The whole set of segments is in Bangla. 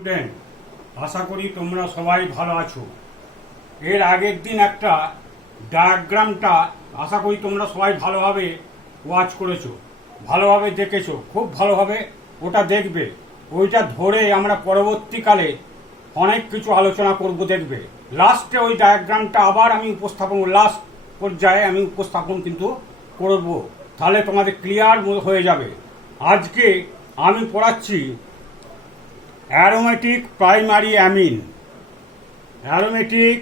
স্টুডেন্ট, আশা করি তোমরা সবাই ভালো আছো। এর আগের দিন একটা ডায়াগ্রামটা আশা করি তোমরা সবাই ভালোভাবে ওয়াচ করেছো, ভালোভাবে দেখেছো, খুব ভালোভাবে ওটা দেখবে। ওইটা ধরে আমরা পরবর্তীকালে অনেক কিছু আলোচনা করব, দেখবে। লাস্টে ওই ডায়াগ্রামটা আবার আমি লাস্ট পর্যায়ে আমি উপস্থাপন কিন্তু করব, তাহলে তোমাদের ক্লিয়ার হয়ে যাবে। আজকে আমি পড়াচ্ছি aromatic primary amine. Aromatic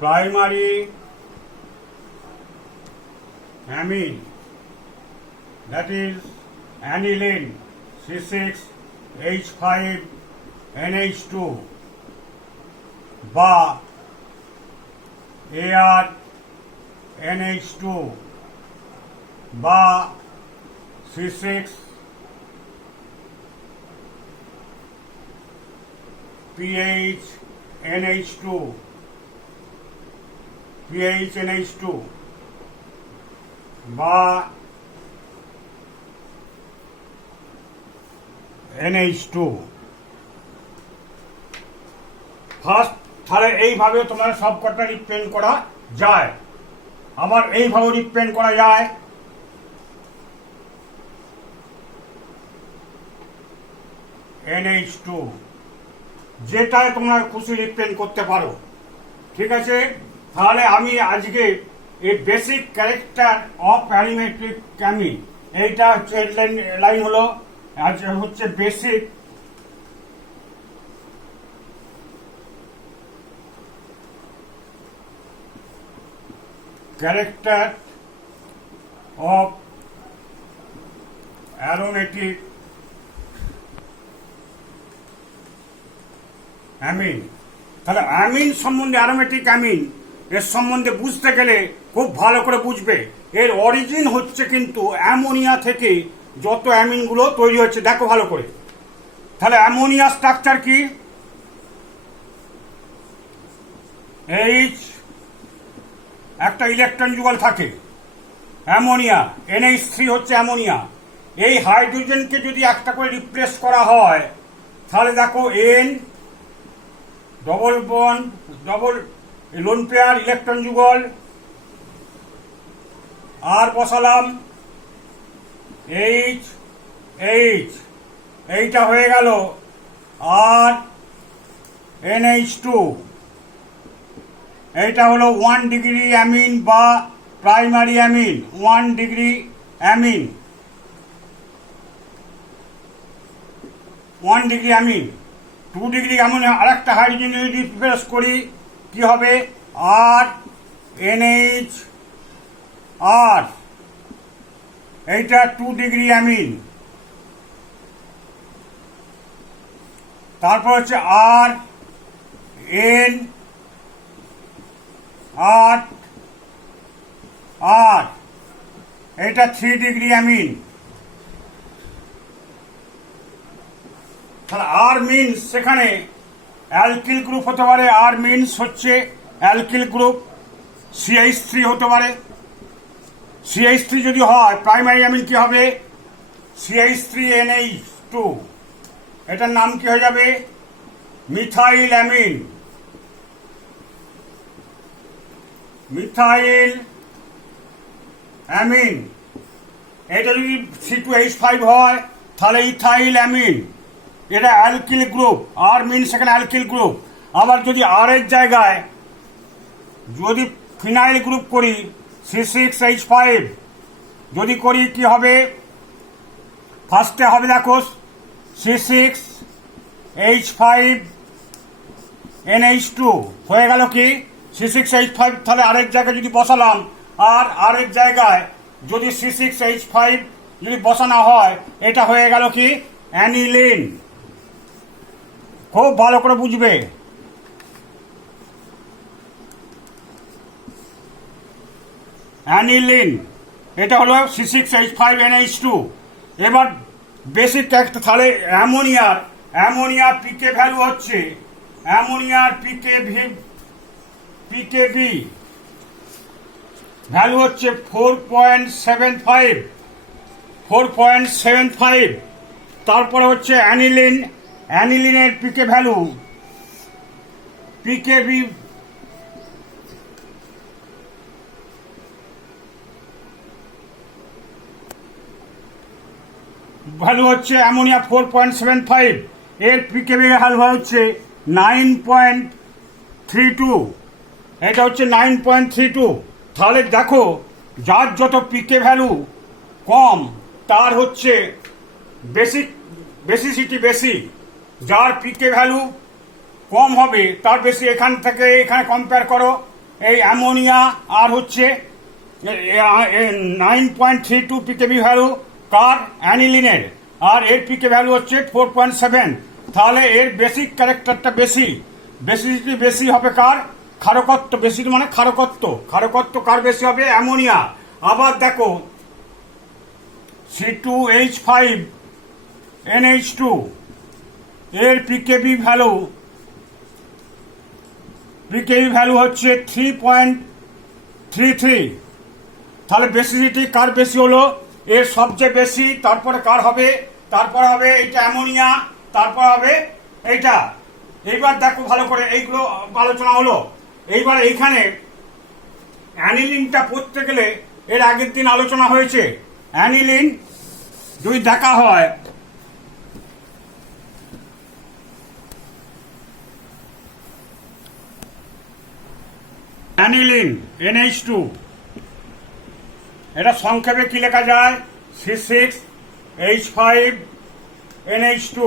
primary amine, that is aniline C6H5NH2 বা ArNH2 বা PHNH2 বা NH2। ফার্স্ট তাহলে এইভাবে তোমার সবকটা রিপ্রেজেন্ট করা যায়, আবার এইভাবে রিপ্রেজেন্ট করা যায়। NH2 যেটায় তোমরা খুশি রিপ্রেজেন্ট করতে পারো, ঠিক আছে। তাহলে আমি আজকে এই basic character of aromatic amine, এইটা হচ্ছে লাইন হলো, আজ হচ্ছে basic character of aromatic amine. তাহলে অ্যামিন সম্বন্ধে, অ্যারোমেটিক অ্যামিন এর সম্বন্ধে বুঝতে গেলে খুব ভালো করে বুঝবে। এর অরিজিন হচ্ছে কিন্তু অ্যামোনিয়া থেকে যত অ্যামিনগুলো তৈরি হচ্ছে, দেখো ভালো করে। তাহলে অ্যামোনিয়া স্ট্রাকচার কি? এইচ একটা ইলেকট্রন যুগল থাকে, অ্যামোনিয়া NH3 হচ্ছে অ্যামোনিয়া। এই হাইড্রোজেনকে যদি একটা করে রিপ্লেস করা হয়, তাহলে দেখো N double bond, double lone pair electron যুগল, আর বসালাম H, এইটা হয়ে গেল আর NH2। এইটা হলো 1 ডিগ্রি অ্যামিন বা primary amine, 1 degree amine, 1 degree amine. 2 degree amine আরেকটা হাইড্রোজেন যদি রিপ্লেস করি কি হবে? আর NH আর এইটা 2 ডিগ্রি অ্যামিন। তারপর হচ্ছে আর N আর আর এটা 3 ডিগ্রি অ্যামিন। তাহলে আর মিনস সেখানে অ্যালকিল গ্রুপ হতে পারে, আর মিনস হচ্ছে অ্যালকিল গ্রুপ, CH3 হতে পারে। CH3 যদি হয় প্রাইমারি অ্যামিন কি হবে? CH3NH2, এটার নাম কি হয়ে যাবে? Methyl amine, methyl amine. এটা যদি C2H5 হয় তাহলে ইথাইল অ্যামিন, এটা অ্যালকিল গ্রুপ, আর মিনস সেখানে অ্যালকিল গ্রুপ। আবার যদি আর এর জায়গায় যদি ফিনাইল গ্রুপ করি, C6H5 যদি করি কি হবে? ফার্স্টে হবে দেখো C6H5NH2 হয়ে গেল কি C6H5। তাহলে আরেক জায়গায় যদি বসালাম, আর আরেক জায়গায় যদি C6H5 যদি বসানো হয়, এটা হয়ে গেল কি অ্যানিলিন। খুব ভালো করে বুঝবে। অ্যানিলিন এটা হলো C6H5NH2। এবার বেসিক ক্যারেক্টার, তাহলে অ্যামোনিয়ার পিকে ভ্যালু হচ্ছে, অ্যামোনিয়ার পিকে পিকেবি ভ্যালু হচ্ছে 4.75, 4.75। তারপরে হচ্ছে অ্যানিলিন, অ্যানিলিনের পিকে ভ্যালু, পিকেবি ভ্যালু হচ্ছে অ্যামোনিয়া 4.75, এর পিকেবি ভ্যালু হচ্ছে 9.32, এটা হচ্ছে 9.32। তাহলে দেখো যার যত পিকে ভ্যালু কম তার হচ্ছে বেসিসিটি বেশি, যার পিকে ভ্যালু কম হবে তার বেশি। এখান থেকে এখানে কম্পেয়ার করো, এই অ্যামোনিয়া আর হচ্ছে 9.32 পিকেবি ভ্যালু কার, অ্যানিলিনের, আর এর পিকে ভ্যালু হচ্ছে 4.7। তাহলে এর বেসিক ক্যারেক্টারটা বেশি, বেসিসিটি বেশি হবে কার, ক্ষারকত্ব বেশি, মানে ক্ষারকত্ব, ক্ষারকত্ব কার বেশি হবে, অ্যামোনিয়া। আবার দেখো C2H5NH2 এর পিকেবি ভ্যালু হচ্ছে 3.33। তাহলে বেসিসিটি কার বেশি হলো, এর সবচেয়ে বেশি, তারপরে কার হবে, তারপরে হবে এইটা অ্যামোনিয়া, তারপর হবে এইটা। এইবার দেখো ভালো করে, এইগুলো আলোচনা হলো। এইবার এইখানে অ্যানিলিনটা পড়তে গেলে এর আগের দিন আলোচনা হয়েছে। অ্যানিলিন যদি দেখা হয়, অ্যানিলিন NH2, এটা সংক্ষেপে কি লেখা যায়, C6H5NH2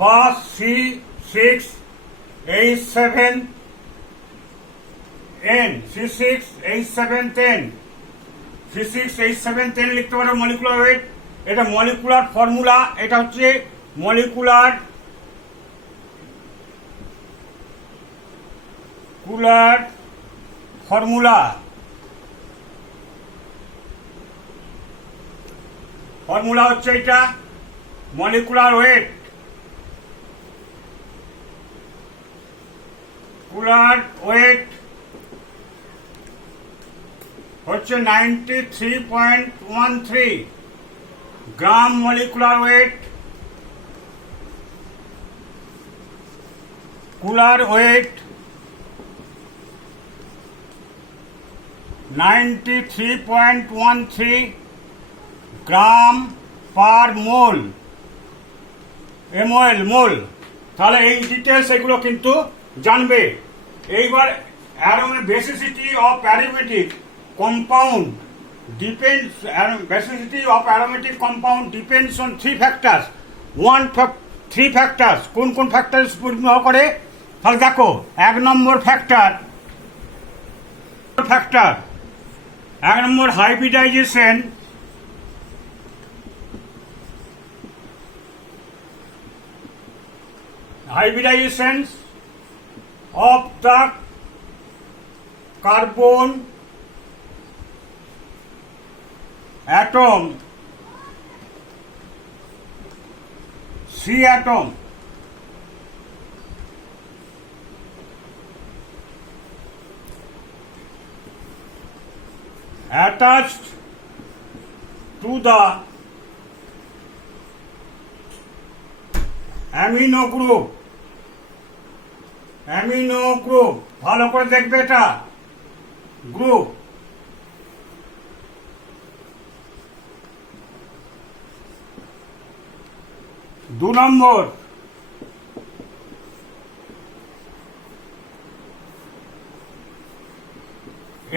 বা C6H7N, C6H710, C6H710 লিখতে পারো মলিকুলার ওয়েট। এটা মলিকুলার ফর্মুলা, এটা হচ্ছে মলিকুলার ফর্মুলা হচ্ছে এটা মলিকুলার ওয়েট, হচ্ছে 93.13 গ্রাম মলিকুলার ওয়েট, কুলার weight 93.13 gram per mole, mole. তাহলে এই ডিটেলস এগুলো কিন্তু জানবে। এইবার basicity of aromatic compound depends on three factors. Three factors কোন কোন ফ্যাক্টরস নির্ভর করে, তাহলে দেখো 1 নম্বর ফ্যাক্টর, 1 নম্বর hybridisation, of the carbon atom, C atom, attached to the amino group, ভালো করে দেখবে, এটা group. 2 number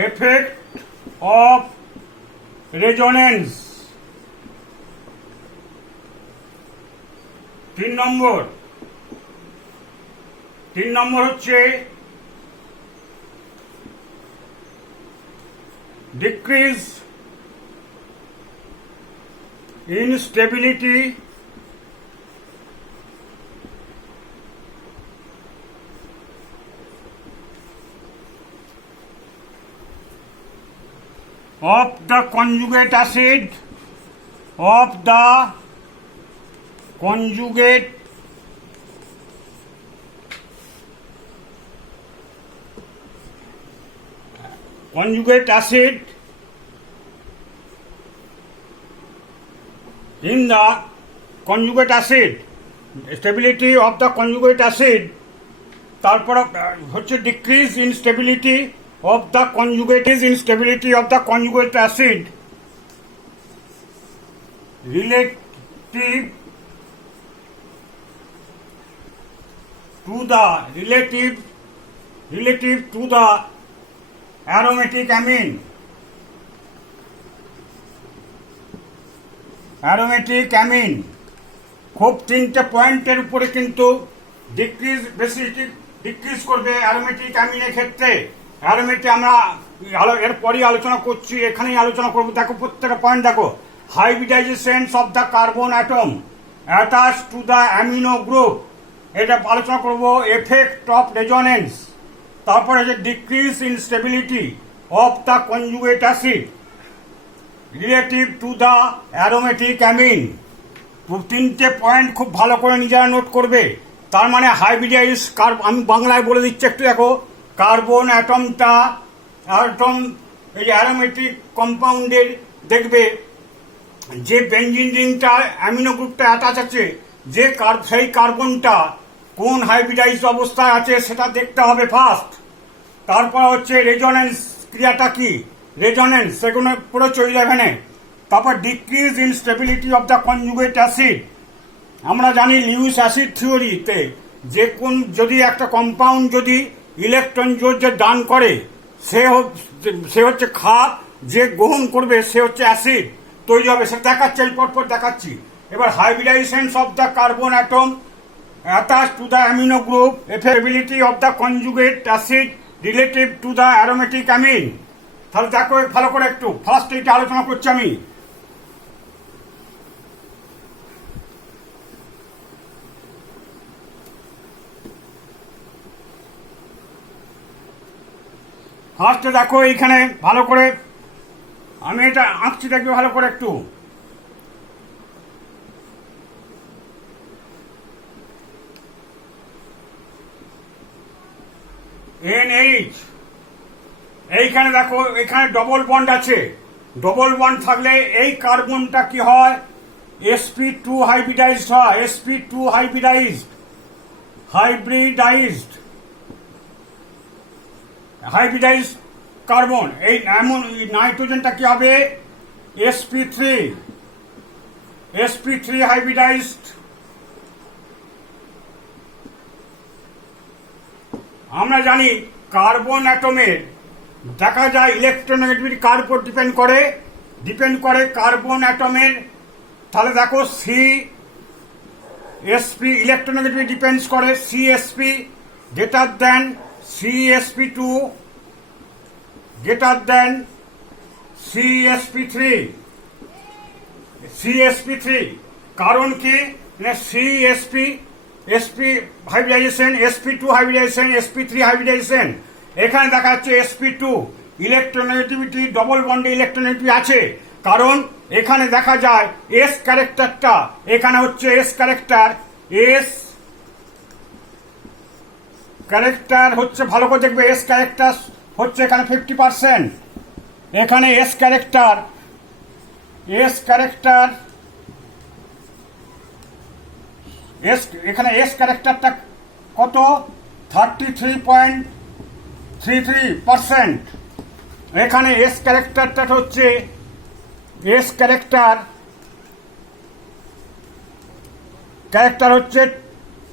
effect of resonance, 3 নম্বর হচ্ছে decrease in stability of the conjugate acid, conjugate acid in the conjugate acid, stability of the conjugate acid, তারপর হচ্ছে decrease in stability of the conjugate acid relative to the aromatic amine. খুব তিনটে পয়েন্টের উপরে কিন্তু ডিক্রিজ করবে অ্যারোমেটিক অ্যামিনের ক্ষেত্রে। অ্যারোমেটিক আমরা এরপরই আলোচনা করছি, এখানেই আলোচনা করবো। দেখো প্রত্যেকটা পয়েন্ট দেখো। Hybridization of the carbon atom attach to the amino group, এটা আলোচনা করবো। এফেক্ট অফ রেজোনেন্স, তারপরে যে decrease in stability of the conjugate acid relative to the aromatic amine. তিনটে পয়েন্ট খুব ভালো করে নিজেরা নোট করবে। তার মানে হাইব্রিডাইজ আমি বাংলায় বলে দিচ্ছি একটু দেখো। কার্বন অ্যাটমটা এই অ্যারোমেটিক কম্পাউন্ডের দেখবে যে বেঞ্জিন রিংটা অ্যামিনো গ্রুপটা অ্যাটাচ আছে, যে সেই কার্বনটা কোন হাইব্রিডাইজ অবস্থায় আছে সেটা দেখতে হবে ফার্স্ট। তারপর হচ্ছে রেজোনেন্স ক্রিয়াটা কি, রেজোনেন্স সেগুলো পুরো 11-এ। তারপর decrease in stability of the conjugate acid. আমরা জানি লিউইস অ্যাসিড থিওরিতে যে কোন যদি একটা কম্পাউন্ড যদি ইলেকট্রন যে দান করে সে হচ্ছে খাপ, যে গ্রহণ করবে সে হচ্ছে অ্যাসিড তৈরি হবে। সেটা দেখাচ্ছি, পরপর দেখাচ্ছি। এবার hybridisation of the carbon atom attach to the amino group, effectivity of the conjugate acid relative to the aromatic amine. তাহলে দেখো ভালো করে একটু, ফার্স্ট এইটা আলোচনা করছি আমি। ফার্স্টে দেখো এইখানে ভালো করে আমি এটা আঁকছি, দেখবে ভালো করে একটু। NH, এইখানে দেখো এখানে ডবল বন্ড আছে। ডবল বন্ড থাকলে এই কার্বনটা কি হয়, sp2 হাইব্রিডাইজড হয়। sp2 hybridised carbon. এই এমন নাইট্রোজেনটা কি হবে, sp3 হাইব্রিডাইজড। আমরা জানি কার্বন অ্যাটমের দেখা যায় ইলেকট্রোনেগেটিভিটি কার উপর ডিপেন্ড করে কার্বন অ্যাটমের। তাহলে দেখো CSP ইলেকট্রোনেগেটিভিটি ডিপেন্ডস করে CSP greater than CSP2 greater than CSP3। কারণ কি, SP hybridization, sp2 hybridization, sp3 hybridization. এখানে দেখা যাচ্ছে sp2 ইলেকট্রোনেগেটিভিটি, ডবল বন্ডে ইলেকট্রোনেগেটিভিটি আছে। কারণ এখানে দেখা যায় S ক্যারেক্টারটা, এখানে হচ্ছে S ক্যারেক্টার হচ্ছে, ভালো করে দেখবে। S ক্যারেক্টার হচ্ছে এখানে 50%। এখানে S ক্যারেক্টারটা কত, 33.33%। এখানে S ক্যারেক্টারটা হচ্ছে ক্যারেক্টার হচ্ছে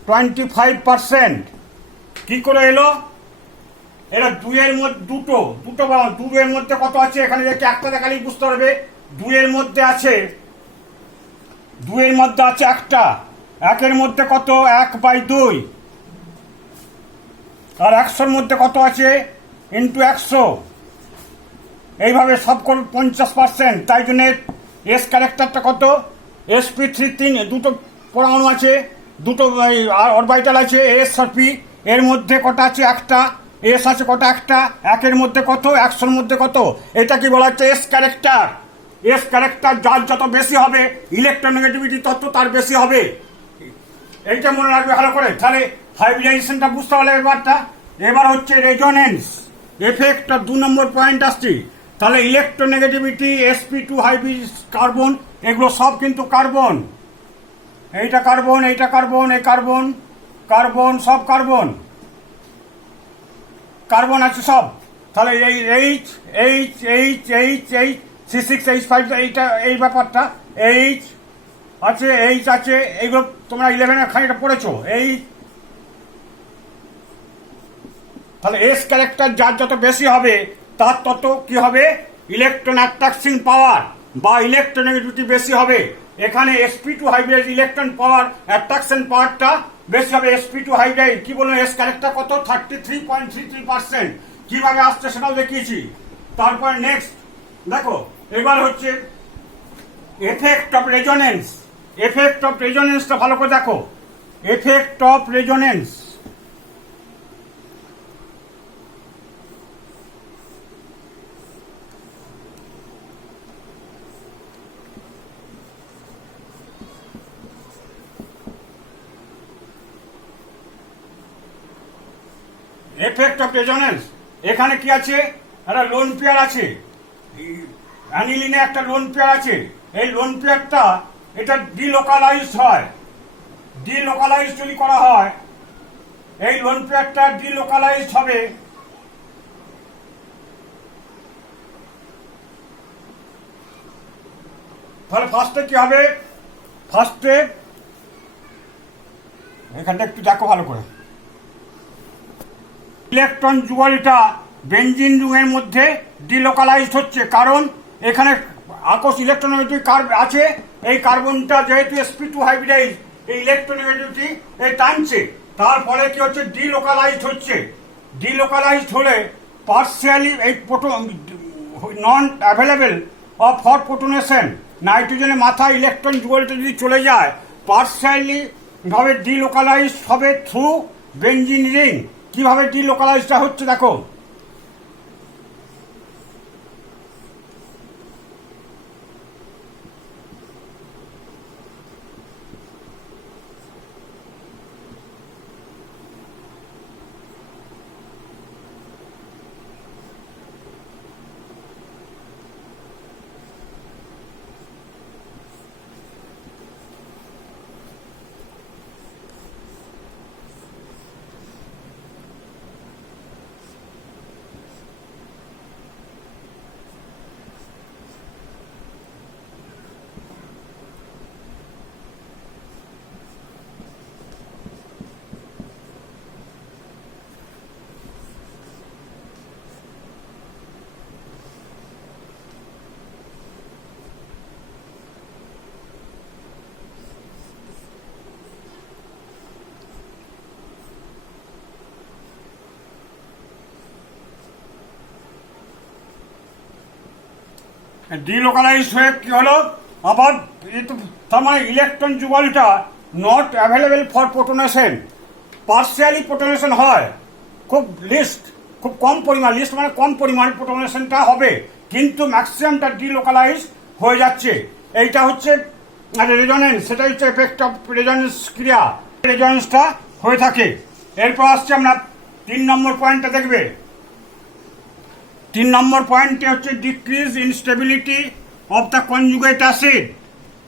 25%। কি করে এলো, এরা দুইয়ের মধ্যে দুটোর মধ্যে কত আছে, এখানে দেখে একটা দেখালেই বুঝতে পারবে। দুইয়ের মধ্যে আছে একটা, একের মধ্যে কত, 1/2। আর 100-র মধ্যে কত আছে, ইন্টু 100। এইভাবে সব করে 50%। তাই জন্য S ক্যারেক্টারটা কত, sp3 দুটো পরমাণু আছে, দুটো অরবিটাল আছে S আর P, এর মধ্যে কটা আছে, একটা। S আছে কটা, একটা। একের মধ্যে কত, 100-র মধ্যে কত। এটা কি বলা হচ্ছে, S ক্যারেক্টার। যার যত বেশি হবে ইলেকট্রোনেগেটিভিটি তত তার বেশি হবে। এইটা মনে রাখবে ভালো করে। তাহলে হাইব্রিডাইজেশনটা বুঝতে পারলে ব্যাপারটা। এবার হচ্ছে এফেক্ট আর 2 নম্বর পয়েন্ট আসছি। তাহলে ইলেকট্রোনেগেটিভিটি, sp2 হাইব্রিড কার্বন, এগুলো সব কিন্তু কার্বন। এইটা কার্বন, এইটা কার্বন, এই কার্বন, কার্বন, সব কার্বন, কার্বন আছে সব। তাহলে এই H H H H H C6H5, এইটা এই ব্যাপারটা, এইচ আছে, এইচ আছে, এইগুলো তোমরা 11-এর খানিকটা পড়েছো। এই তাহলে এস ক্যারেক্টার যার যত বেশি হবে তার তত কি হবে, ইলেকট্রন অ্যাট্রাকশন পাওয়ার বা ইলেকট্রোনেগেটিভিটি বেশি হবে। এখানে sp2 হাইব্রিড ইলেকট্রন পাওয়ার অ্যাট্রাকশন পাওয়ারটা বেশি হবে। sp2 হাইব্রিড কি বলুন, এস ক্যারেক্টার কত, 33.33%। কিভাবে আসছে সেটাও দেখিয়েছি। তারপর নেক্সট দেখো, এবার হচ্ছে effect of resonance. Effect of রেজোনেন্সটা ভালো করে দেখো। Effect of resonance, effect of resonance, এখানে কি আছে, একটা লোন পেয়ার আছে, অ্যানিলিনে একটা লোন পেয়ার আছে। এই লোন পেয়ারটা এটা ডিলোকালাইজড হয়। ডিলোকালাইজড যদি করা হয়, এই লোন পেয়ারটা ডিলোকালাইজড হবে। তাহলে ফার্স্টে কি হবে, ফার্স্টে এখানটা একটু দেখো ভালো করে, ইলেকট্রন যুগলটা বেঞ্জিন রিংয়ের মধ্যে ডিলোকালাইজড হচ্ছে, কারণ এখানে আকর্ষ ইলেকট্রোনেগেটিভ আছে। এই কার্বনটা যেহেতু sp2 হাইব্রিডাইজ, এই ইলেকট্রোনেগেটিভিটি এই টানছে, তার ফলে কি হচ্ছে, ডিলোকালাইজড হচ্ছে। ডিলোকালাইজড হলে পার্সিয়ালি এই নন অ্যাভেলেবেল অফ ফর প্রোটনেশন, নাইট্রোজেনের মাথায় ইলেকট্রন যুগলটা যদি চলে যায়, পার্সিয়ালি ভাবে ডিলোকালাইজড হবে থ্রু বেঞ্জিন রিং। কিভাবে ডিলোকালাইজটা হচ্ছে দেখো, ডিলোকালাইজ হয়ে কি হলো আবার, তার মানে ইলেকট্রন যুগলটা not available for protonation, partially protonation হয়, খুব লিস্ট, খুব কম পরিমাণ, লিস্ট মানে কম পরিমাণ প্রোটনেশনটা হবে, কিন্তু ম্যাক্সিমামটা ডিলোকালাইজ হয়ে যাচ্ছে। এইটা হচ্ছে রেজোনেন্স, সেটা হচ্ছে এফেক্ট অফ রেজোনেন্স ক্রিয়া, রেজোনেন্সটা হয়ে থাকে। এরপর আসছে আমরা 3 নম্বর পয়েন্টটা দেখবে। 3 নম্বর পয়েন্টে হচ্ছে decrease in stability of the conjugate acid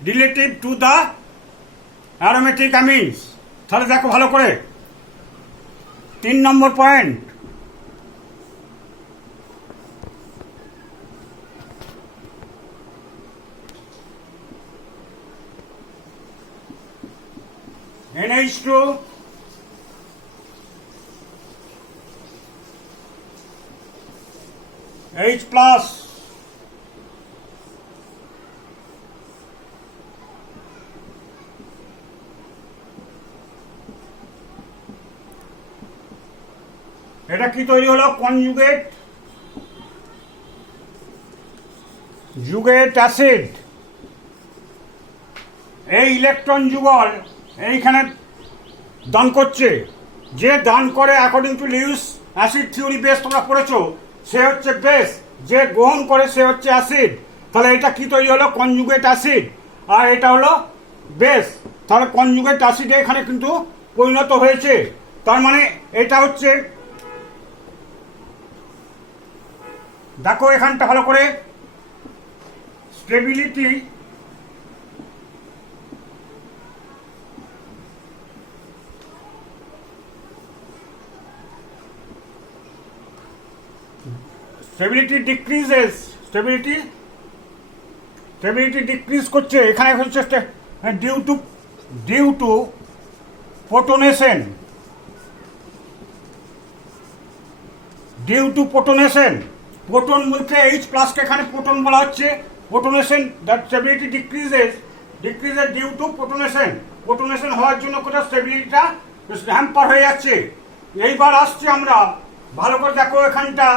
relative to the aromatic amines. তাহলে দেখো ভালো করে, 3 নম্বর পয়েন্ট, NH2 H প্লাস, এটা কি তৈরি হলো, কনজুগেট অ্যাসিড। এই ইলেকট্রন যুগল এইখানে দান করছে, যে দান করে according to Lewis acid theory base তোমরা পড়েছো, সে হচ্ছে বেস, যে গ্রহণ করে সে হচ্ছে অ্যাসিড। তাহলে এটা কি তৈরি হলো, কনজুগেট অ্যাসিড, আর এটা হলো বেস। তাহলে কনজুগেট অ্যাসিডে এখানে কিন্তু পরিণত হয়েছে। তার মানে এটা হচ্ছে দেখো এখানটা ভালো করে স্টেবিলিটি স্টেবিলিটি ডিক্রিজ করছে। এখানে হচ্ছে ডিউ টু প্রোটনেশন, প্রোটন বলতে এইচ প্লাসকে এখানে প্রোটন বলা হচ্ছে। Protonation that stability decreases due to protonation হওয়ার জন্য কোথাও স্টেবিলিটিটা হ্যাম্পার হয়ে যাচ্ছে। এইবার আসছি আমরা, ভালো করে দেখো এখানটা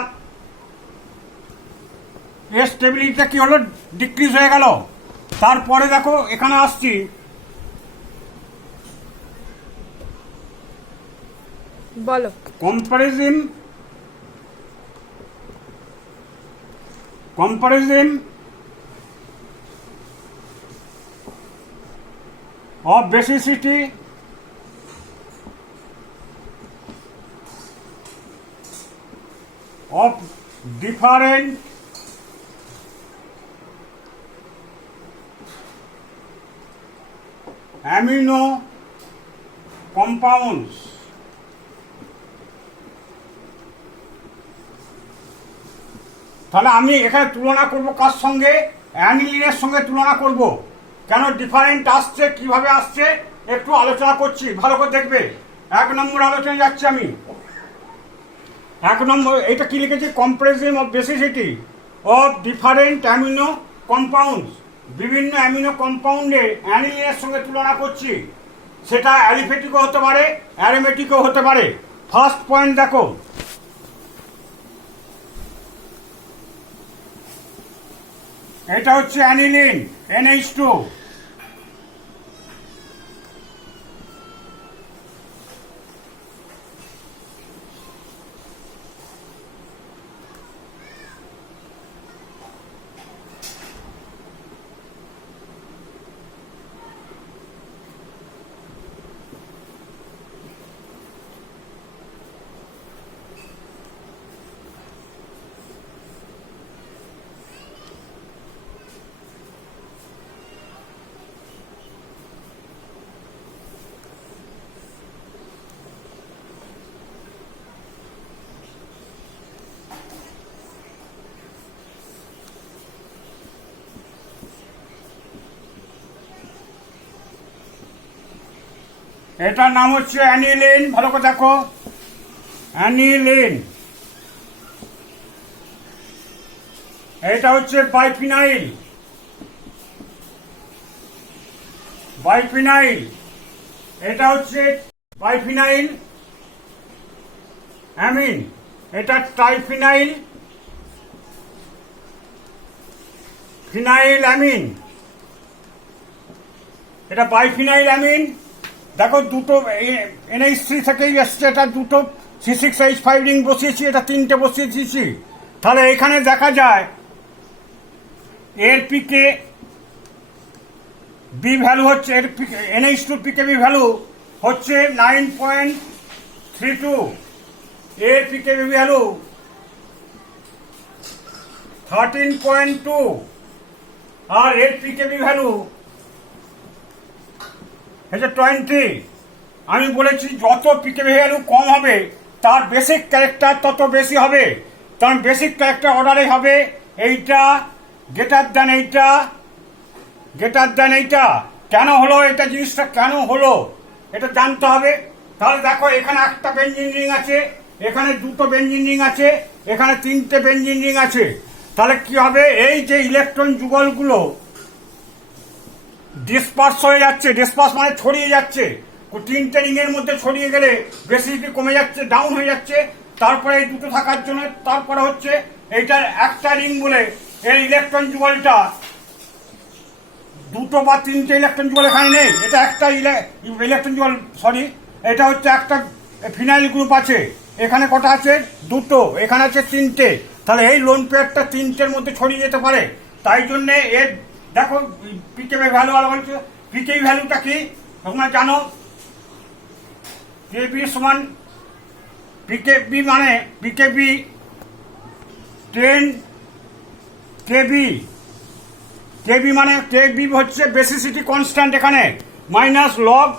এর স্টেবিলিটিটা কি হলো, ডিক্রিজ হয়ে গেল। তারপরে দেখো এখানে আসছি, বলো। Comparison of basicity of different amino compounds, তাহলে আমি এখানে তুলনা করব কার সঙ্গে, অ্যানিলিনের সঙ্গে তুলনা করব। কেন ডিফারেন্ট আসছে, কিভাবে আসছে একটু আলোচনা করছি, ভালো করে দেখবে। 1 নম্বর আলোচনা যাচ্ছি আমি। 1 নম্বর এটা কি লিখেছি, comparison of basicity of different amino compounds, বিভিন্ন অ্যামিনো কম্পাউন্ডের অ্যানিলিনের সঙ্গে তুলনা করছি। সেটা অ্যালিফেটিকও হতে পারে, অ্যারোমেটিকও হতে পারে। ফার্স্ট পয়েন্ট দেখো, এটা হচ্ছে অ্যানিলিন NH2, এটার নাম হচ্ছে অ্যানিলিন। ভালো করে দেখো, অ্যানিলিন। এটা হচ্ছে বাইফিনাইল, এটা হচ্ছে বাইফিনাইল অ্যামিন। এটা ট্রাইফিনাইল অ্যামিন, এটা বাইফিনাইল অ্যামিন। দেখো দুটো NH3 থেকেই এসছে, এটা দুটো C6H5 রিং বসিয়েছি, এটা 3টে বসিয়ে দিয়েছি। তাহলে এখানে দেখা যায় এর পিকে বি ভ্যালু হচ্ছে, এর NH2 পিকে বি ভ্যালু হচ্ছে 9.32, এর পিকে বি ভ্যালু 13.2, আর এর পিকে বি ভ্যালু হচ্ছে 20। আমি বলেছি যত পিকেবি ভ্যালু কম হবে তার বেসিক ক্যারেক্টার তত বেশি হবে। কারণ বেসিক ক্যারেক্টার অর্ডারে হবে এইটা গ্রেটার দ্যান এইটা। কেন হলো এটা, জিনিসটা কেন হলো এটা জানতে হবে। তাহলে দেখো এখানে একটা বেঞ্জিন রিং আছে, এখানে দুটো বেঞ্জিন রিং আছে, এখানে 3টে বেঞ্জিন রিং আছে। তাহলে কি হবে, এই যে ইলেকট্রন যুগলগুলো ডিসপার্স হয়ে যাচ্ছে, ডিসপার্স মানে ছড়িয়ে যাচ্ছে। 3টে রিং এর মধ্যে ছড়িয়ে গেলে বেসিসিটি কমে যাচ্ছে, ডাউন হয়ে যাচ্ছে। তারপরে এই দুটো থাকার জন্য তারপরে হচ্ছে এইটার একটা রিং বলে এই ইলেকট্রন যুগলটা, দুটো বা 3টে ইলেকট্রন যুগল এখানে নেই, এটা একটা ইলেকট্রন যুগল, সরি এটা হচ্ছে একটা ফিনাইল গ্রুপ আছে। এখানে কটা আছে, দুটো, এখানে আছে 3টে। তাহলে এই লোন পেয়ারটা 3টের মধ্যে ছড়িয়ে যেতে পারে। তাই জন্যে এর দেখো পিকেবি ভ্যালু আর বলছে, পিকেবি ভ্যালুটা কি তোমরা জানো, কেবি সমান পিকেবি মানে পিকেবি 10 কেবি। কেবি মানে কেবি হচ্ছে বেসিসিটি কনস্ট্যান্ট, এখানে মাইনাস লগ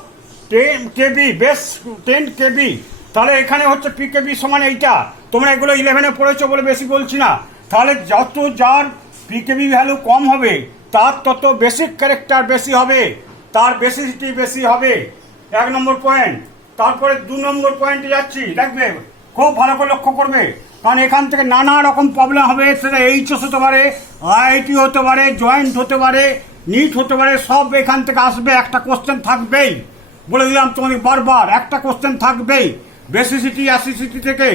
10 কেবি, বেস 10 কেবি। তাহলে এখানে হচ্ছে পি কেবি সমান এইটা। তোমরা এগুলো 11-এ পড়েছো বলে বেশি বলছি না। তাহলে যত যার পি কেবি ভ্যালু কম হবে তার তত বেসিক ক্যারেক্টার বেশি হবে, তার বেসিসিটি বেশি হবে। 1 নম্বর পয়েন্ট। তারপরে 2 নম্বর পয়েন্টে যাচ্ছি, দেখবে খুব ভালো করে লক্ষ্য করবে, কারণ এখান থেকে নানা রকম প্রবলেম হবে। সেটা এইচএস হতে পারে, আইআইটি হতে পারে, জয়েন্ট হতে পারে, নিট হতে পারে, সব এখান থেকে আসবে। একটা কোশ্চেন থাকবেই, বলে দিলাম তোমাকে বারবার, একটা কোশ্চেন থাকবেই বেসিসিটি অ্যাসিসিটি থেকে।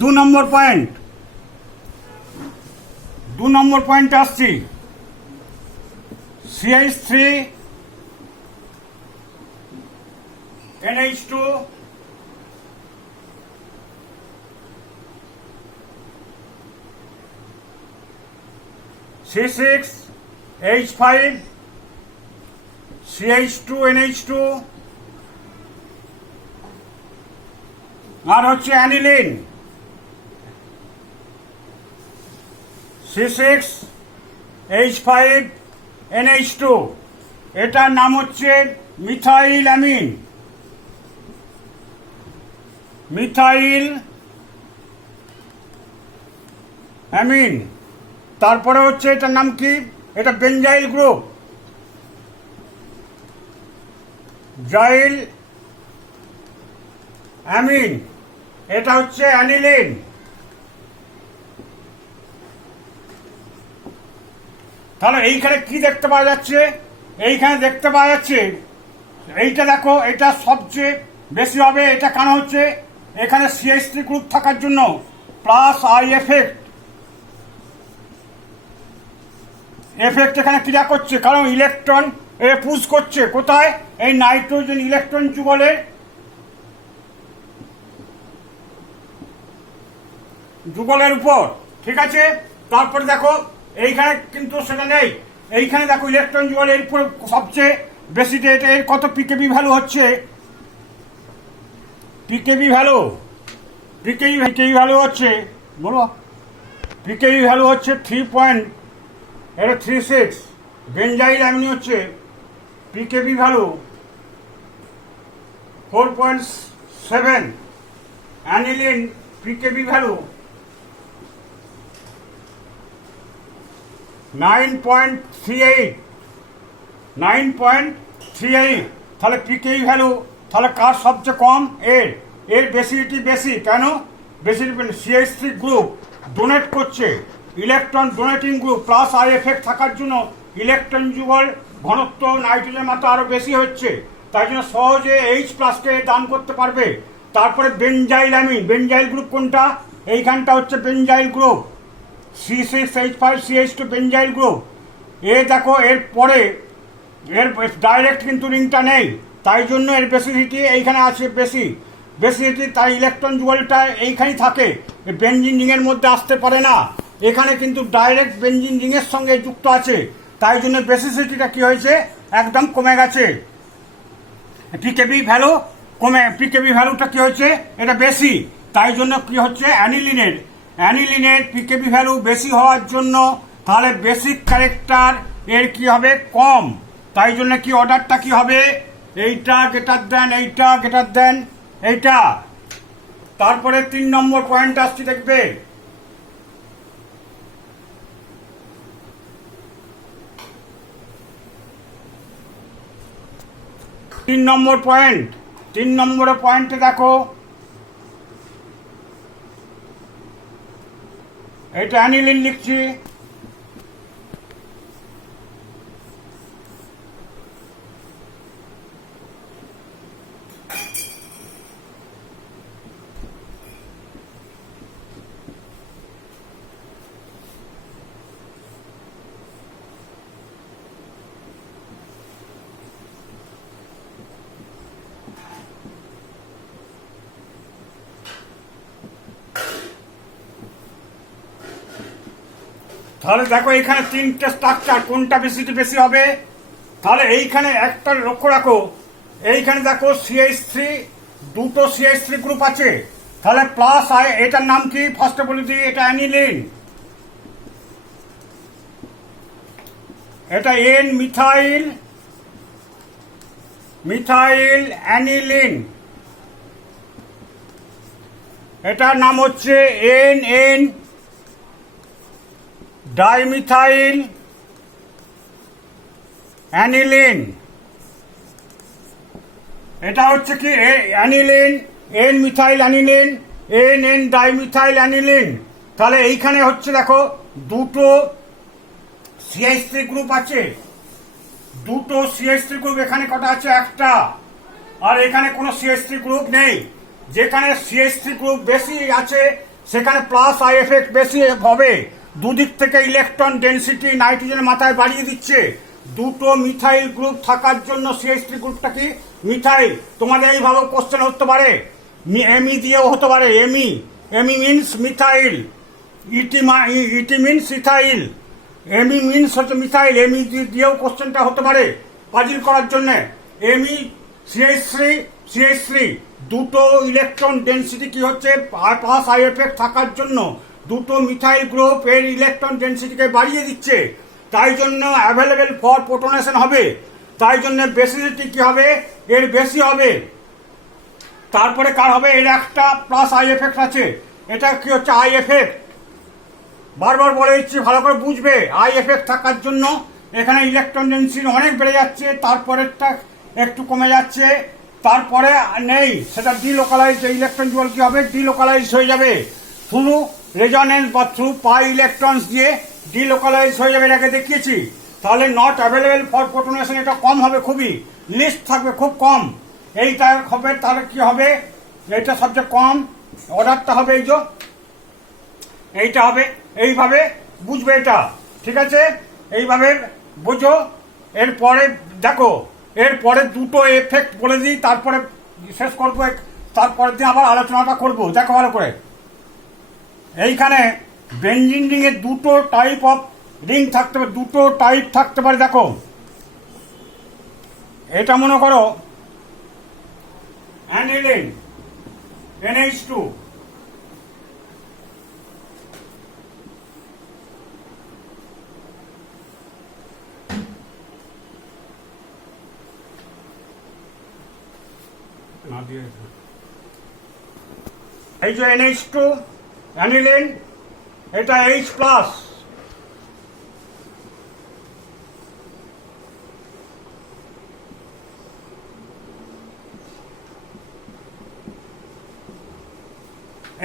2 নম্বর পয়েন্ট, 2 নম্বর পয়েন্টে আসছি। CH3 NH2 C6H5 CH2 NH2 আর হচ্ছে অ্যানিলিন C6H5 NH2, এটার নাম হচ্ছে মিথাইল অ্যামিন। Methyl amine. তারপরে হচ্ছে এটার নাম কি, এটা বেনজাইল গ্রুপ, জাইল অ্যামিন। এটা হচ্ছে অ্যানিলিন। তাহলে এইখানে কি দেখতে পাওয়া যাচ্ছে, এইখানে দেখতে পাওয়া যাচ্ছে, এইটা দেখো, এটা সবচেয়ে বেশি হবে। এটা কেন হচ্ছে, এখানে CH3 গ্রুপ থাকার জন্য প্লাস আই এফেক্ট এখানে ক্রিয়া করছে, কারণ ইলেকট্রন পুশ করছে কোথায়, এই নাইট্রোজেন ইলেকট্রন যুগলের উপর, ঠিক আছে। তারপরে দেখো এইখানে কিন্তু সেটা নেই, এইখানে দেখো ইলেকট্রন যুগলের উপর সবচেয়ে বেশি, এটা এর কত পিকেবি ভ্যালু হচ্ছে, পিকেবি ভ্যালু হচ্ছে, বলো, পিকেবি ভ্যালু হচ্ছে 3.36। বেনজাইল অ্যামিন হচ্ছে pKb value 4.7। Aniline pKb value 9.38। তাহলে পিকেবি ভ্যালু, তাহলে কার সবচেয়ে কম, এর বেসিটি বেশি। কেন বেসিটি? CH3 গ্রুপ ডোনেট করছে, electron donating group, plus I effect থাকার জন্য ইলেকট্রন যুগল ঘনত্ব নাইট্রোজেন মাত্রা আরো বেশি হচ্ছে, তাই জন্য সহজে H+কে দান করতে পারবে। তারপরে বেনজাইল অ্যামিন, বেনজাইল গ্রুপ কোনটা, এইখানটা হচ্ছে benzyl group, C6H5CH2 benzyl group. দেখো এর পরে এর ডাইরেক্ট কিন্তু রিংটা নেই, তাই জন্য এর বেসিসিটি এইখানে আছে বেসিসিটি, তাই ইলেকট্রন যুগলটা এইখানেই থাকে, বেনজিন রিংয়ের মধ্যে আসতে পারে না। এখানে কিন্তু ডাইরেক্ট বেনজিন রিংয়ের সঙ্গে যুক্ত আছে, তাই জন্য বেসিসিটিটা কি হয়েছে, একদম কমে গেছে। পিকেবি ভ্যালুটা কি হয়েছে, এটা বেশি, তাই জন্য কি হচ্ছে, অ্যানিলিনের পিকেবি ভ্যালু বেশি হওয়ার জন্য তাহলে বেসিক ক্যারেক্টার এর কি হবে, কম। তাই জন্য কি অর্ডারটা কি হবে, এইটা গ্রেটার দেন এইটা, গ্রেটার দেন এইটা। তারপরে 3 নম্বর পয়েন্ট আসছি, দেখবে 3 নম্বর পয়েন্ট। 3 নম্বর পয়েন্টে দেখো, এটা অ্যানিলিন লিখছি, তাহলে দেখো এখানে 3টে স্ট্রাকচার, কোনটা বেশি হবে, তাহলে এইখানে একটা লক্ষ্য রাখো, এইখানে দেখো CH3, দুটো CH3 গ্রুপ আছে, তাহলে প্লাস আই, এটার নাম কি ফার্স্টে বলে দিই, এটা অ্যানিলিন। এটা এন মিথাইল অ্যানিলিন, এটার নাম হচ্ছে এন এন ডাইমিথাইল অ্যানিলিন। এটা হচ্ছে কি aniline, N methyl aniline, N N dimethyl aniline. তাহলে এইখানে হচ্ছে দেখো দুটো CH3 গ্রুপ আছে, দুটো CH3 গ্রুপ এখানে কটা আছে? একটা। আর এখানে কোনো CH3 গ্রুপ নেই। যেখানে CH3 গ্রুপ বেশি আছে সেখানে প্লাস আই এফেক্ট বেশি হবে। দুদিক থেকে ইলেকট্রন ডেনসিটি নাইট্রোজেনের মাথায় বাড়িয়ে দিচ্ছে। দুটো মিথাইল গ্রুপ থাকার জন্য CH3 গ্রুপটা কি মিথাইল। তোমাদের এইভাবে কোশ্চেন হতে পারে, এমি দিয়েও হতে পারে। এমি মিনস মিথাইল, ইটি মিনস ইথাইল, এমি মিনস হচ্ছে মিথাইল। এমি দিয়েও কোশ্চেনটা হতে পারে পাজিল করার জন্য। এমি CH3 দুটো ইলেকট্রন ডেনসিটি কি হচ্ছে প্লাস আই এফেক্ট থাকার জন্য দুটো মিথাইল গ্রুপ এর ইলেকট্রন ডেনসিটিকে বাড়িয়ে দিচ্ছে। তাই জন্য অ্যাভেলেবেল ফর প্রোটনেশন হবে, তাই জন্য বেসিসিটি কি হবে? এর বেশি হবে। তারপরে কার হবে? এর একটা প্লাস আই এফেক্ট আছে। এটা কি হচ্ছে? I effect. বারবার বলে দিচ্ছি, ভালো করে বুঝবে। আই এফেক্ট থাকার জন্য এখানে ইলেকট্রন ডেনসিটি অনেক বেড়ে যাচ্ছে, তারপরেরটা একটু কমে যাচ্ছে, তারপরে নেই, সেটা ডিলোকালাইজ। ইলেকট্রন জল কি হবে? ডিলোকালাইজ হয়ে যাবে থ্রু রেজোনেন্স বা থ্রু পাই ইলেকট্রনস দিয়ে ডিলোকালাইজ হয়ে যাবে। এটাকে দেখিয়েছি। তাহলে নট অ্যাভেলেবেল ফর প্রোটনেশন, এটা কম হবে, খুবই লিস্ট থাকবে, খুব কম। এইটা হবে, তাহলে কি হবে? এইটা সবচেয়ে কম অর্ডারটা হবে, এই যে এইটা হবে। এইভাবে বুঝবে এটা, ঠিক আছে? এইভাবে বোঝো। এরপরে দেখো, এরপরে দুটো এফেক্ট বলে দিই, তারপরে শেষ করবো। তারপরের দিন আবার আলোচনাটা করবো। দেখো ভালো করে, এইখানে বেঞ্জিন রিং এর দুটো টাইপ অফ রিং থাকতে পারে, দুটো টাইপ থাকতে পারে। দেখো, এটা মনে করো অ্যানিলিন NH2, এই যে NH2 অ্যানিলিন, এটা H প্লাস।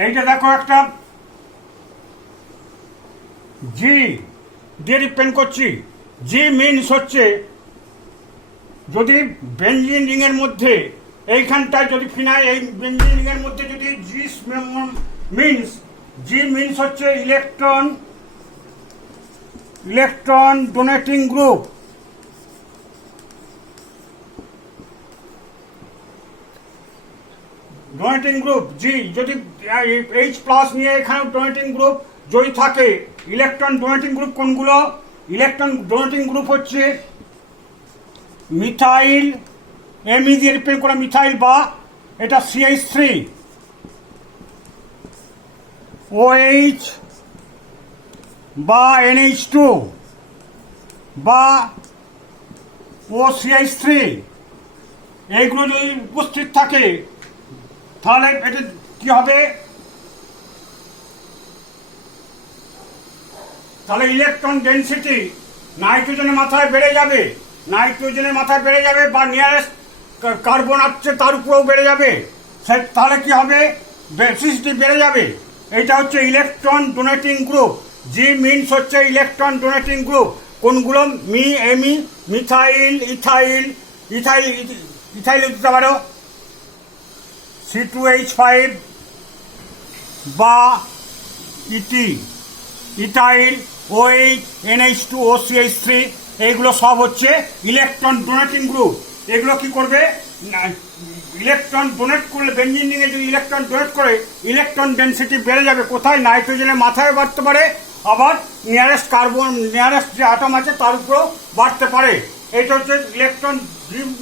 এইটা দেখো একটা জি দিয়ে ডিপেন্ড করছি। জি মিনস হচ্ছে যদি বেঞ্জিন রিং এর মধ্যে এইখানটায় যদি ফিনাইল, এই বেঞ্জিন রিং এর মধ্যে যদি জি মিনস হচ্ছে electron donating group. Donating group G, যদি H প্লাস নিয়ে এখানে ডোনেটিং গ্রুপ যদি থাকে, ইলেকট্রন ডোনেটিং গ্রুপ কোনগুলো? ইলেকট্রন ডোনেটিং গ্রুপ হচ্ছে মিথাইল, এমি দিয়ে রিপ্রেজেন্ট করা মিথাইল, বা এটা CH3, OH বা NH2 বা OCH3, এইগুলো যদি উপস্থিত থাকে তাহলে এটা কি হবে? তাহলে ইলেকট্রন ডেনসিটি নাইট্রোজেনের মাথায় বেড়ে যাবে, বা নিয়ারেস্ট কার্বন আছে তার উপরেও বেড়ে যাবে। তাহলে কি হবে? বেসিসিটি বেড়ে যাবে। এটা হচ্ছে ইলেকট্রন ডোনেটিং গ্রুপ। জি মিনস হচ্ছে ইলেকট্রন ডোনেটিং গ্রুপ। কোনগুলো? এমি, মিথাইল, ইথাইল দিতে পারো, C2H5 বা ইথাইল, OH, NH2, OCH3, এইগুলো সব হচ্ছে ইলেকট্রন ডোনেটিং গ্রুপ। এগুলো কি করবে? ইলেকট্রন ডোনেট করলে, বেঞ্জিন রিংয়ে যদি ইলেকট্রন ডোনেট করে, ইলেকট্রন ডেনসিটি বেড়ে যাবে। কোথায়? নাইট্রোজেনের মাথায় বাড়তে পারে, আবার নিয়ারেস্ট যে অ্যাটম আছে তার উপরেও বাড়তে পারে। এটা হচ্ছে ইলেকট্রন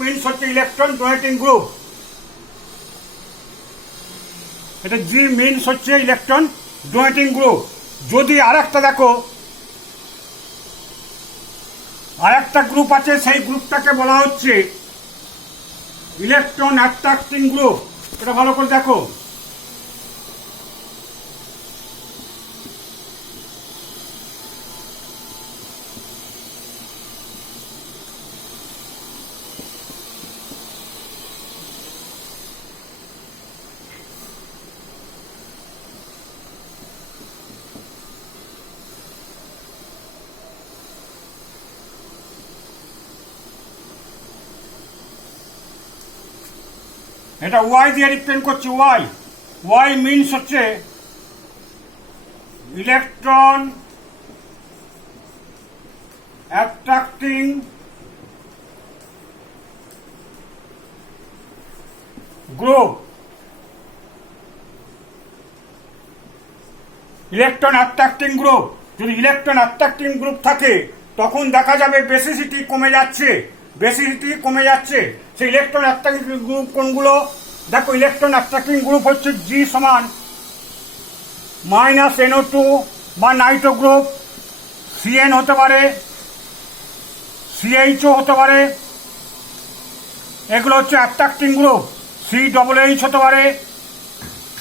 মিনস হচ্ছে ইলেকট্রন ডোনেটিং গ্রুপ। এটা জি মিনস হচ্ছে ইলেকট্রন ডোনেটিং গ্রুপ। যদি আরেকটা দেখো, আর একটা গ্রুপ আছে, সেই গ্রুপটাকে বলা হচ্ছে ইলেকট্রন অ্যাট্রাক্টিং গ্রুপ। এটা ভালো করে দেখো। এটা ওয়াই দিয়ে রিপ্রেজেন্ট করছি। ওয়াই ওয়াই মিনস হচ্ছে electron attracting group. Electron attracting group, যদি ইলেকট্রন অ্যাট্রাক্টিং গ্রুপ থাকে তখন দেখা যাবে বেসিসিটি কমে যাচ্ছে, বেসিসিটি কমে যাচ্ছে। সেই ইলেকট্রন অ্যাট্রাক্টিং গ্রুপ কোনগুলো? দেখো, ইলেকট্রন অ্যাট্রাক্টিং গ্রুপ হচ্ছে জি সমান -NO2 বা নাইট্রো গ্রুপ, CN হতে পারে, CHO হতে পারে, এগুলো হচ্ছে অ্যাট্রাক্টিং গ্রুপ। CHH হতে পারে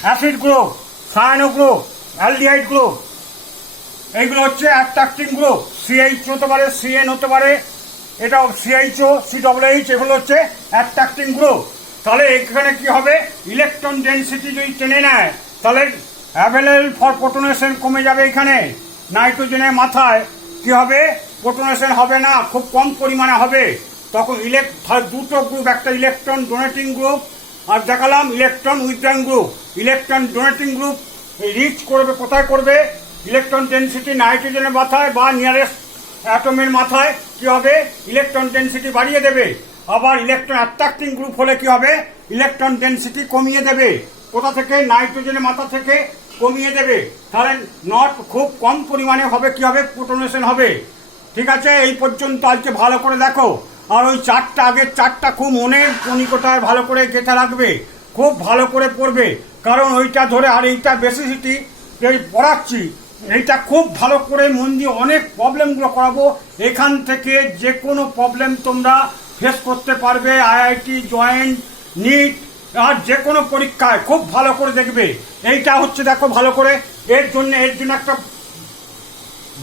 acid group, cyano group, aldehyde group, এইগুলো হচ্ছে অ্যাট্রাক্টিং গ্রুপ। CH হতে পারে, CN হতে পারে, এটা CHO, CHH, এগুলো হচ্ছে অ্যাট্রাক্টিং গ্রুপ। তাহলে এখানে কি হবে? ইলেকট্রন ডেনসিটি যদি টেনে নেয় তাহলে অ্যাভেলেবল ফর প্রোটনেশন কমে যাবে। এখানে নাইট্রোজেনের মাথায় কি হবে? প্রোটনেশন হবে না, খুব কম পরিমাণে হবে। তখন দুটো গ্রুপ, একটা ইলেকট্রন ডোনেটিং গ্রুপ আর দেখালাম electron withdrawing group. Electron donating group reach করবে কোথায় করবে? ইলেকট্রন ডেনসিটি নাইট্রোজেনের মাথায় বা নিয়ারেস্ট অ্যাটমের মাথায় কি হবে? ইলেকট্রন ডেনসিটি বাড়িয়ে দেবে। আবার ইলেকট্রন অ্যাট্রাক্টিং গ্রুপ হলে কি হবে? ইলেকট্রন ডেনসিটি কমিয়ে দেবে। কোথা থেকে? নাইট্রোজেনের মাথা থেকে কমিয়ে দেবে। তাহলে নট খুব কম পরিমাণে হবে, কি হবে? প্রোটনেশন হবে। ঠিক আছে, এই পর্যন্ত আজকে ভালো করে দেখো। আর ওই চারটা, আগের চারটা খুব মনের কণিকটায় ভালো করে গেঁথে রাখবে, খুব ভালো করে পড়বে। কারণ ওইটা ধরে, আর এইটা বেসিসিটি পড়াচ্ছি, এইটা খুব ভালো করে মন দিয়ে অনেক প্রবলেমগুলো করাবো। এখান থেকে যে কোনো প্রবলেম তোমরা ফেস করতে পারবে। IIT, জয়েন্ট, নিট আর যে কোনো পরীক্ষায় খুব ভালো করে দেখবে। এইটা হচ্ছে দেখো ভালো করে। এর জন্য একটা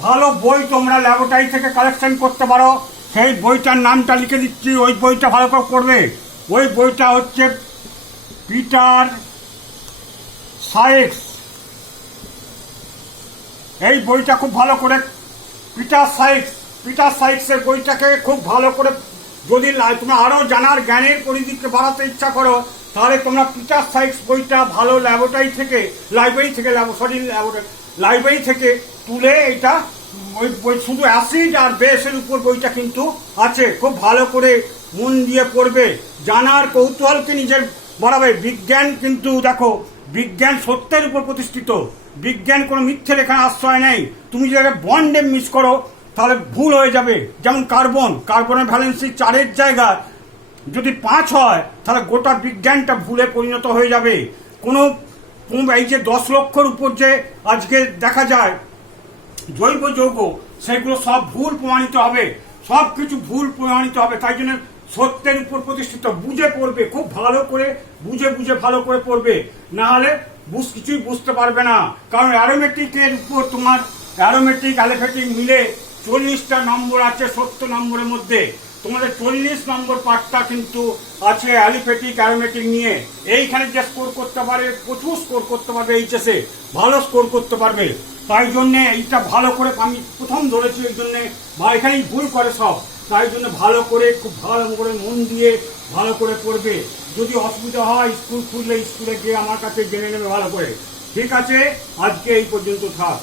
ভালো বই তোমরা ল্যাবরেটরি থেকে কালেকশন করতে পারো। সেই বইটার নামটা লিখে দিচ্ছি, ওই বইটা ভালো করে পড়বে। ওই বইটা হচ্ছে পিটার সাইক্স। এই বইটা খুব ভালো করে, পিটার সাইক্সের বইটাকে খুব ভালো করে, যদি তোমরা আরো জানার জ্ঞানের পরিধিকে বাড়াতে ইচ্ছা করো তাহলে তোমরা পিটার সাইক্স বইটা ভালো লাইব্রেরি থেকে তুলে, এটা ওই বই শুধু অ্যাসিড আর বেসের উপর বইটা কিন্তু আছে। খুব ভালো করে মন দিয়ে পড়বে, জানার কৌতূহলকে নিজের বাড়াবে। বিজ্ঞান কিন্তু দেখো, বিজ্ঞান সত্যের উপর প্রতিষ্ঠিত। বিজ্ঞান কোনো মিথ্যের এখানে আশ্রয় নেই। তুমি যদি বন্ডে মিস করো তাহলে ভুল হয়ে যাবে। যেমন কার্বনের ভ্যালেন্সি 4-এর জায়গায় যদি 5 হয় তাহলে গোটা বিজ্ঞানটা ভুলে পরিণত হয়ে যাবে। কোনো এই যে 10 লক্ষর উপর যে আজকে দেখা যায় জৈব যৌগ, সেগুলো সব ভুল প্রমাণিত হবে, সব কিছু ভুল প্রমাণিত হবে। তাই জন্য সত্যের উপর প্রতিষ্ঠিত। বুঝে পড়বে, খুব ভালো করে বুঝে ভালো করে পড়বে, না হলে কিছুই বুঝতে পারবে না। কারণ অ্যারোমেটিকের উপর তোমার অ্যারোমেটিক অ্যালিফেটিক মিলে 40টা নম্বর আছে 70 নম্বরের মধ্যে। তোমাদের 40 নম্বর পার্টটা কিন্তু আছে অ্যালিফেটিক অ্যারোমেটিক নিয়ে। এইখানে যে স্কোর করতে পারে, প্রচুর স্কোর করতে পারবে, এইচএসে ভালো স্কোর করতে পারবে। তাই জন্যে এইটা ভালো করে আমি প্রথম ধরেছি, এই জন্যে বা এখানেই ভুল করে সব। তাই জন্য ভালো করে, খুব ভালো করে মন দিয়ে ভালো করে পড়বে। যদি অসুবিধা হয় স্কুল খুললে স্কুলে গিয়ে আমার কাছে জেনে নেবে ভালো করে। ঠিক আছে, আজকে এই পর্যন্ত থাক।